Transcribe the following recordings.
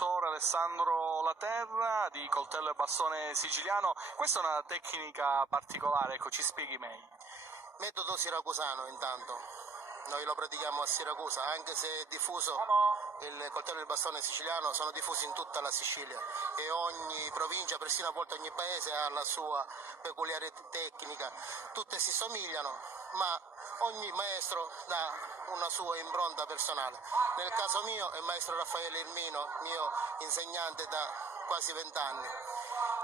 istruttore Alessandro Laterra di coltello e bastone siciliano. Questa è una tecnica particolare, ecco, ci spieghi meglio. Metodo siracusano intanto. Noi lo pratichiamo a Siracusa, anche se è diffuso, il coltello e il bastone siciliano sono diffusi in tutta la Sicilia e ogni provincia, persino a volte ogni paese ha la sua peculiare tecnica. Tutte si somigliano, ma ogni maestro dà una sua impronta personale. Nel caso mio è il maestro Raffaele Irmino, mio insegnante da quasi 20 anni.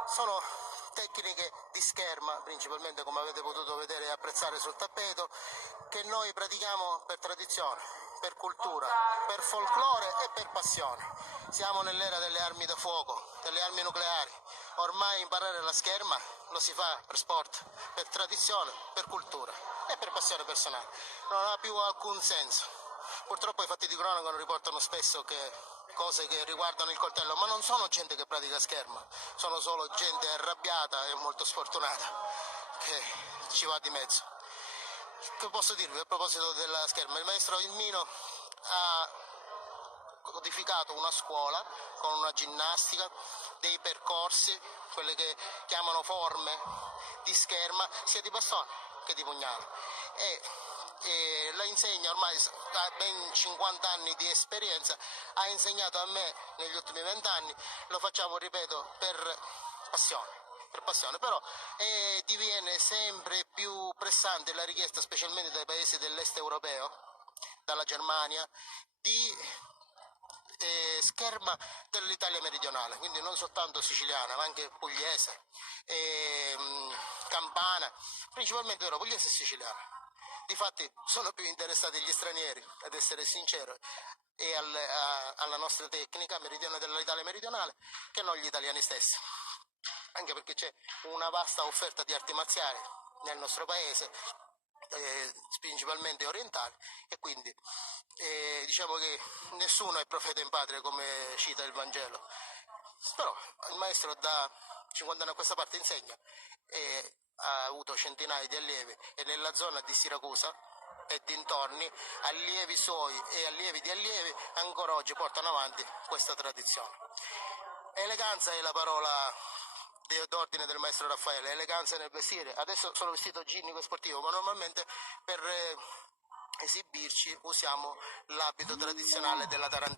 Sono tecniche di scherma, principalmente, come avete potuto vedere e apprezzare sul tappeto, che noi pratichiamo per tradizione, per cultura, per folklore e per passione. Siamo nell'era delle armi da fuoco, delle armi nucleari. Ormai imparare la scherma lo si fa per sport, per tradizione, per cultura e per passione personale. Non ha più alcun senso. Purtroppo i fatti di cronaca riportano spesso che cose che riguardano il coltello, ma non sono gente che pratica scherma, sono solo gente arrabbiata e molto sfortunata che ci va di mezzo. Che posso dirvi a proposito della scherma? Il maestro Irmino ha codificato una scuola con una ginnastica, dei percorsi, quelle che chiamano forme di scherma, sia di bastone che di pugnale. E la insegna ormai ha ben 50 anni di esperienza, ha insegnato a me negli ultimi 20 anni, lo facciamo, ripeto, per passione, però diviene sempre più pressante la richiesta, specialmente dai paesi dell'est europeo, dalla Germania, di scherma dell'Italia meridionale, quindi non soltanto siciliana, ma anche pugliese, campana, principalmente però pugliese e siciliana. Difatti sono più interessati gli stranieri, ad essere sincero, e alla nostra tecnica meridiana dell'Italia meridionale, che non gli italiani stessi. Anche perché c'è una vasta offerta di arti marziali nel nostro paese, principalmente orientali, e quindi diciamo che nessuno è profeta in patria, come cita il Vangelo. Però il maestro da 50 anni a questa parte insegna e ha avuto centinaia di allievi, e nella zona di Siracusa e dintorni allievi suoi e allievi di allievi ancora oggi portano avanti questa tradizione. Eleganza è la parola d'ordine del maestro Raffaele, eleganza nel vestire. Adesso sono vestito ginnico e sportivo, ma normalmente per esibirci usiamo l'abito tradizionale della Tarantina.